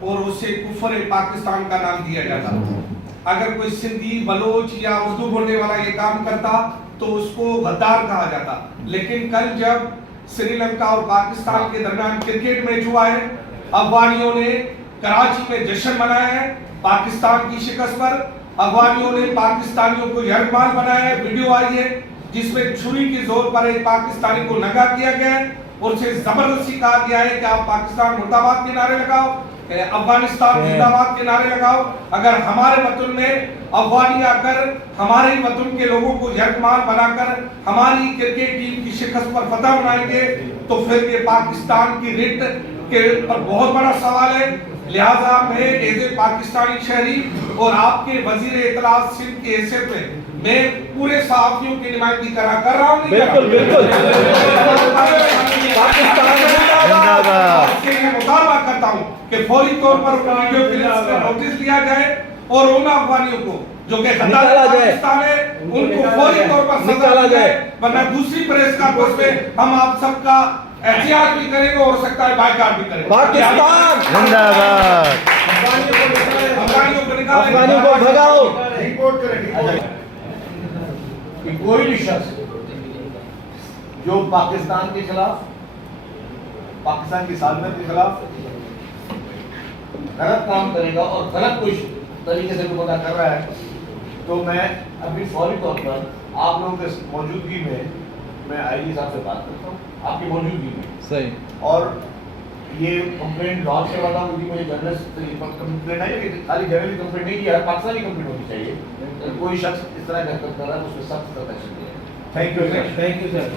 اور اسے کفر پاکستان کا نام دیا جاتا. اگر کوئی سندھی بلوچ یا اردو بولنے والا یہ کام کرتا تو اس کو غدار کہا جاتا. لیکن کل جب سری لنکا اور پاکستان کے درمیان کرکٹ میچ ہوا ہے, افغانیوں نے کراچی میں جشن منایا ہے پاکستان کی شکست پر. افغانیوں نے پاکستانیوں کو یرغمال بنایا ہے. ویڈیو آئی ہے جس میں چھری کے زور پر ایک پاکستانی کو ننگا کیا گیا ہے اور اسے زبردستی کہا گیا ہے کہ آپ پاکستان مرد آباد کے نعرے لگاؤ, افغانستان زندہ باد کے نعرے لگاؤ. اگر ہمارے وطن میں افغانی آ کر ہمارے وطن کے لوگوں کو یرغمال بنا کر ہماری کرکٹ ٹیم کی شکست پر فتح بنائیں گے تو پھر یہ پاکستان کی رٹ کے پر بہت بڑا سوال ہے. لہٰذا میں ایز اے پاکستانی شہری اور آپ کے وزیر اطلاعات سندھ کی حیثیت میں پورے صحافیوں کی نمائندگی کر رہا ہوں. بالکل بالکل مطالبہ کرتا ہوں کہ فوری طور پر ویڈیو کلپس کا نوٹس لیا جائے اور ان افغانیوں کو جو کہ غدار پاکستان ہے ان کو فوری طور پر سزا دی جائے, ورنہ دوسری پریس کانفرنس میں ہم آپ سب کا احتجاج بھی کریں گے اور ہو سکتا ہے بائیکاٹ بھی کریں گے. پاکستان زندہ باد. افغانیوں کو بھگاؤ. رپورٹ کریں کہ کوئی بھی شخص جو پاکستان کے خلاف, پاکستان کی سالمیت کے خلاف غلط کام کرے گا اور غلط کوئی طریقے سے کوئی بندہ کر رہا ہے تو میں ابھی فوری طور پر آپ لوگوں کے موجودگی میں آئی جی صاحب سے بات کرتا ہوں, آپ کی موجودگی میں صحیح, اور یہ کمپلینٹ لانچ کرواتا ہوں کیونکہ مجھے جرنلسٹ کمپلینٹ آئی ہے کہ خالی جنرلی کمپلینٹ نہیں کیا ہے, پاکستانی کمپلینٹ ہونی چاہیے. کوئی شخص اس طرح کا حرکت کر رہا ہے تو اس پہ سخت ایکشن لیا. Thank you sir.